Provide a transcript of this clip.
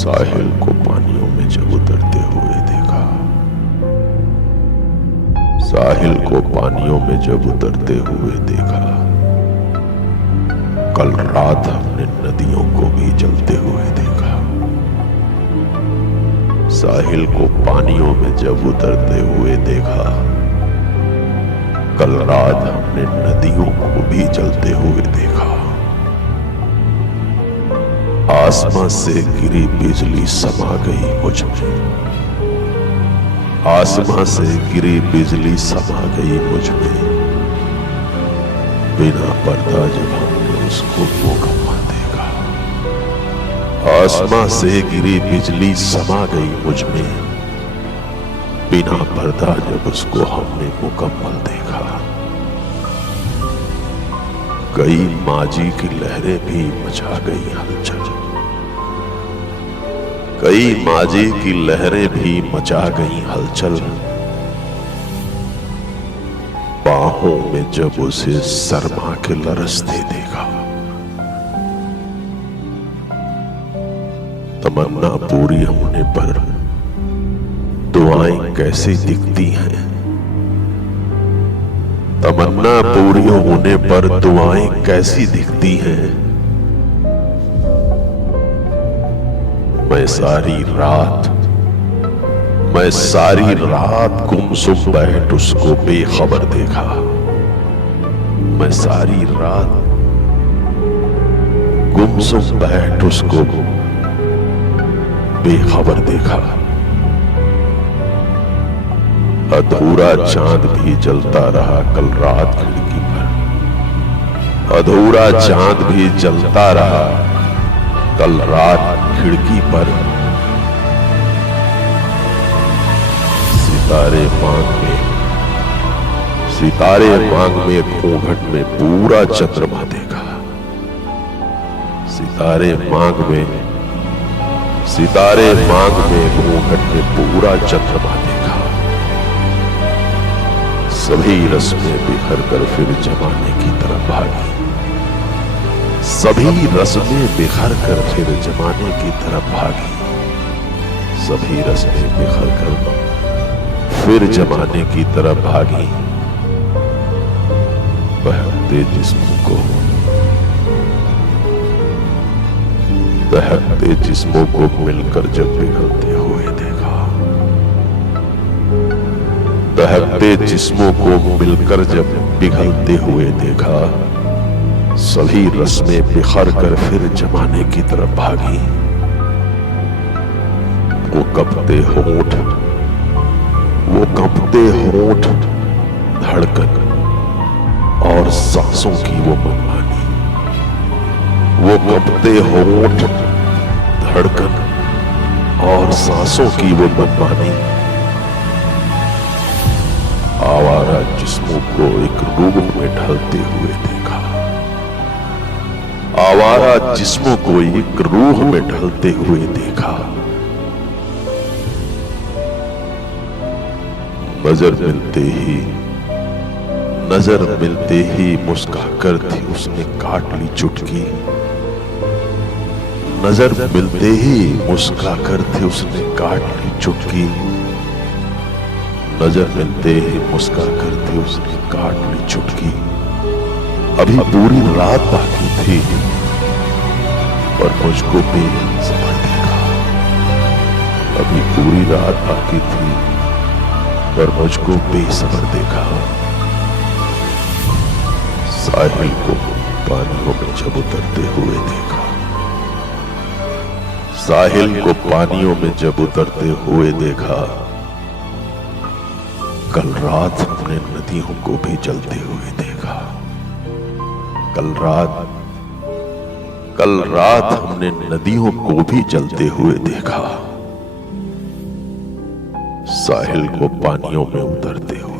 साहिल को पानियों में जब उतरते हुए देखा। साहिल को पानियों में जब उतरते हुए देखा। कल रात हमने नदियों को भी जलते हुए देखा। साहिल को पानियों में जब उतरते हुए देखा। कल रात हमने नदियों को भी जलते हुए देखा। आसमां से गिरी बिजली समा गई मुझ में। आसमां से गिरी बिजली समा गई मुझ में। बिना पर्दा जब हमने उसको मुकम्मल देखा। आसमां से गिरी बिजली समा गई मुझ में। बिना पर्दा जब उसको हमने मुकम्मल देखा। कई माजी की लहरें भी मचा गई हलचल। कई माजी की लहरें भी मचा गई हलचल। बाहों में जब उसे शर्मा के लरसते देखा। तमन्ना पूरी होने पर दुआएं कैसी दिखती हैं। तमन्ना पूरी होने पर दुआएं कैसी दिखती हैं। मैं सारी रात गुमसुम बैठ उसको बेखबर देखा। मैं सारी रात गुमसुम बैठ उसको बेखबर देखा। अधूरा चांद भी जलता रहा कल रात खिड़की पर। अधूरा चांद भी जलता रहा कल रात खिड़की पर। सितारे मांग में घूंघट में पूरा चंद्रमा देखा। सितारे मांग में घूंघट में पूरा चंद्रमा देखा। सभी रस्में बिखर कर फिर जमाने की तरफ भागी। सभी रस्में बिखर कर फिर जमाने की तरफ भागी। सभी रस्में बिखर कर फिर जमाने की तरफ भागी। बहकते जिस्मों को मिलकर जब पिघलते हुए देखा। बहकते जिस्मों को मिलकर जब पिघलते हुए देखा। सभी रस्में बिखर कर फिर जमाने की तरफ भागी। वो कंपते होंठ धड़कन और सांसों की वो मनमानी। वो कंपते होंठ धड़कन और सांसों की वो मनमानी। आवारा जिस्मों को एक रूह में ढलते हुए देखा। आवारा जिस्मों को एक रूह में ढलते हुए देखा। नजर मिलते ही मुस्कुराकर थी उसने काट ली चुटकी। नजर मिलते ही मुस्कुराकर थी उसने काट ली चुटकी। नजर मिलते ही मुस्कुराकर थी उसने काट ली चुटकी। अभी पूरी रात बाकी थी पर मुझको बेसब्र देखा। अभी पूरी रात बाकी थी पर मुझको बेसब्र देखा। साहिल को पानियों में जब उतरते हुए देखा। साहिल को पानियों में जब उतरते हुए देखा। कल रात हमने नदियों को भी जलते हुए देखा। कल रात हमने नदियों को भी जलते हुए देखा। साहिल को पानियों में उतरते हुए।